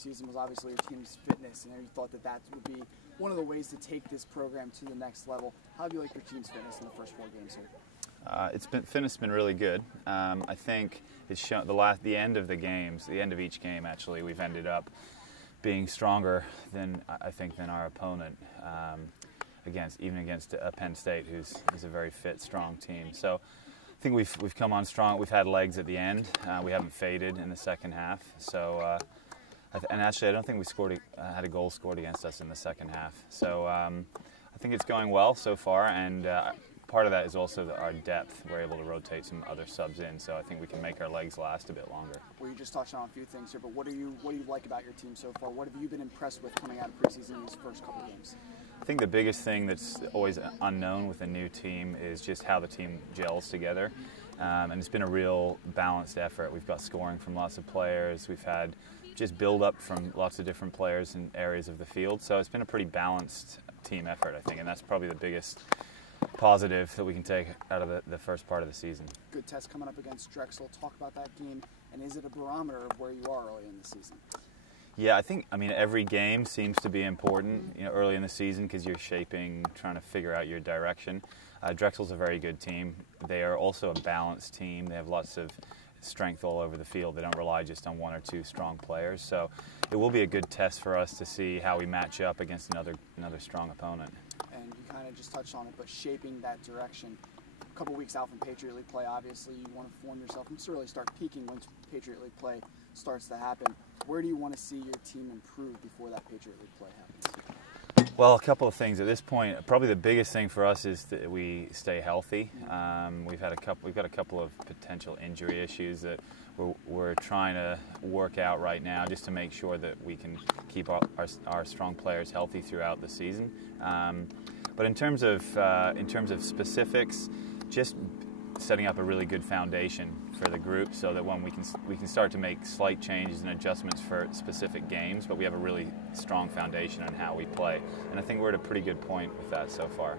preseason was obviously your team's fitness, and you thought that that would be one of the ways to take this program to the next level. How have you liked your team's fitness in the first 4 games here? Fitness has been really good. I think it's shown the end of the games, the end of each game actually, we've ended up being stronger than our opponent. Even against Penn State, who's a very fit, strong team. So I think we've come on strong. We've had legs at the end. We haven't faded in the second half. So, and actually, I don't think we had a goal scored against us in the second half. So I think it's going well so far, and part of that is also our depth. We're able to rotate some other subs in, so I think we can make our legs last a bit longer. Well, you just touched on a few things here, but what do you like about your team so far? What have you been impressed with coming out of preseason in these first couple games? I think the biggest thing that's always unknown with a new team is just how the team gels together. And it's been a real balanced effort. We've got scoring from lots of players. We've had just build-up from lots of different players in areas of the field. So it's been a pretty balanced team effort, I think, and that's probably the biggest positive that we can take out of the first part of the season. Good test coming up against Drexel. Talk about that game, and is it a barometer of where you are early in the season? Yeah, I mean, every game seems to be important, early in the season because you're trying to figure out your direction. Drexel's a very good team. They are also a balanced team. They have lots of strength all over the field. They don't rely just on 1 or 2 strong players. So it will be a good test for us to see how we match up against another strong opponent. And you kind of just touched on it, but shaping that direction. A couple weeks out from Patriot League play, obviously you want to form yourself and to really start peaking once Patriot League play starts to happen. Where do you want to see your team improve before that Patriot League play happens? Well, a couple of things at this point. Probably the biggest thing for us is that we stay healthy. We've got a couple of potential injury issues that we're trying to work out right now, just to make sure that we can keep our strong players healthy throughout the season. But in terms of specifics, just setting up a really good foundation for the group so that when we can start to make slight changes and adjustments for specific games, but we have a really strong foundation on how we play. And I think we're at a pretty good point with that so far.